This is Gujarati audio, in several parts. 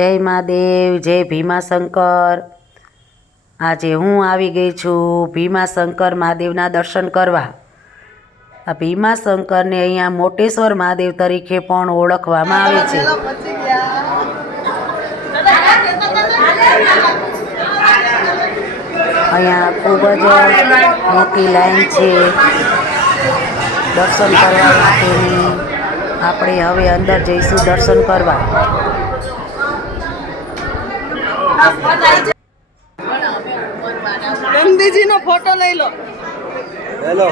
જય મહાદેવ, જય ભીમાશંકર. આજે હું આવી ગઈ છું ભીમાશંકર મહાદેવના દર્શન કરવા. આ ભીમાશંકરને અહીંયા મોટેશ્વર મહાદેવ તરીકે પણ ઓળખવામાં આવે છે. અહીંયા ખૂબ જ મોટી લાઈન છે. દર્શન કરવા માટેની આપણે હવે અંદર જઈશું દર્શન કરવા. નંદીજી ફોટો લઈ લો. હેલો.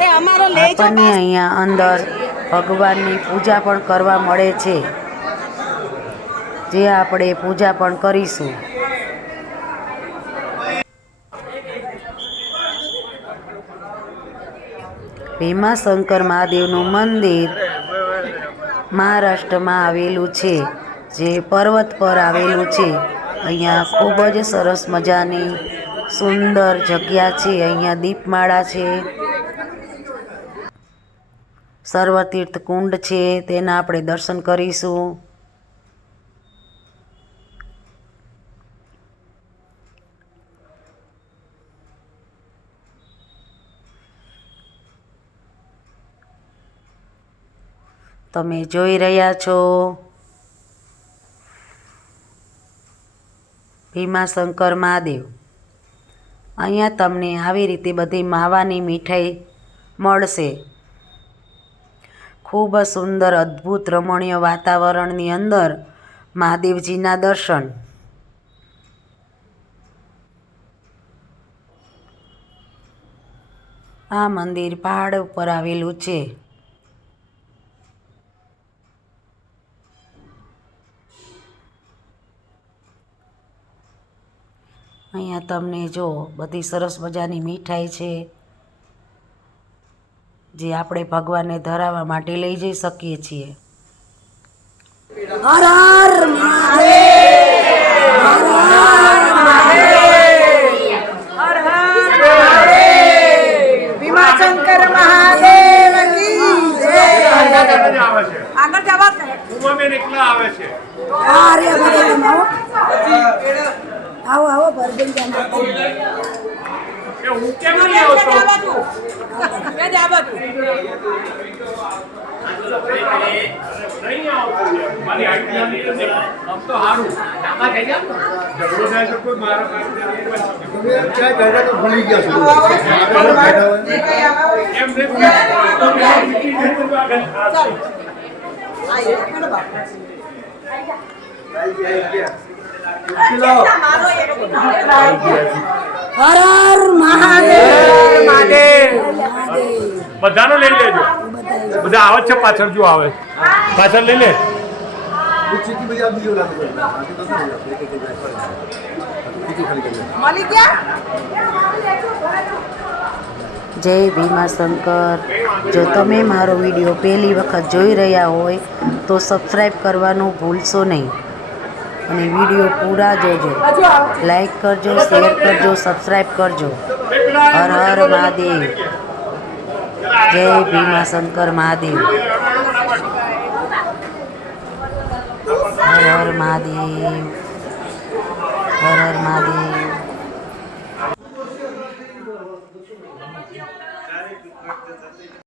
એ અમારો લેજો આપણને અહીંયા અંદર ભગવાનની પૂજા પણ કરવા મળે છે. જે આપણે પૂજા પણ કરીશું. ભીમાશંકર મહાદેવનું મંદિર મહારાષ્ટ્રમાં આવેલું છે. જે પર્વત પર આવેલું છે. અહીંયા ખૂબ જ સરસ મજાની સુંદર જગ્યા છે, અહીંયા દીપમાળા છે. સર્વતીર્થ કુંડ છે, તેના આપણે દર્શન કરીશું. તમે જોઈ રહ્યા છો ભીમાશંકર મહાદેવ. અહીંયા તમને આવી રીતે બધી માવાની મીઠાઈ મળશે. ખૂબ સુંદર, અદ્ભુત, રમણીય વાતાવરણની અંદર મહાદેવજીના દર્શન. આ મંદિર પહાડ ઉપર આવેલું છે. અહીંયા તમને જો બધી સરસ મજાની મીઠાઈ છે જે આપણે ભગવાનને ધરાવવા માટે લઈ જઈ શકીએ છીએ. આગળ જવા એકલા આવે છે. અરે આવો આવો ભરબન કે હું કેમ નહીં આવતો? નહીં આવતો મારી નથી. આમ તો સારું ઝઘડો થાય તો કોઈ મારા પાસે તો ભૂલી ગયા છો એમ નહીં હર હર મહાદેવ. બધાનો લઈ લેજો. બધા આવે છે પાછળ જો આવે. પાછળ લઈ લે. જય ભીમાશંકર. જો તમે મારો વીડિયો પહેલી વખત જોઈ રહ્યા હોય તો સબસ્ક્રાઈબ કરવાનું ભૂલશો નહીં. અને વીડિયો પૂરા જોજો. લાઈક કરજો શેર કરજો સબસ્ક્રાઈબ કરજો. હર હર મહાદેવ. જય ભીમાશંકર મહાદેવ. હર હર મહાદેવ. હર હર મહાદેવ.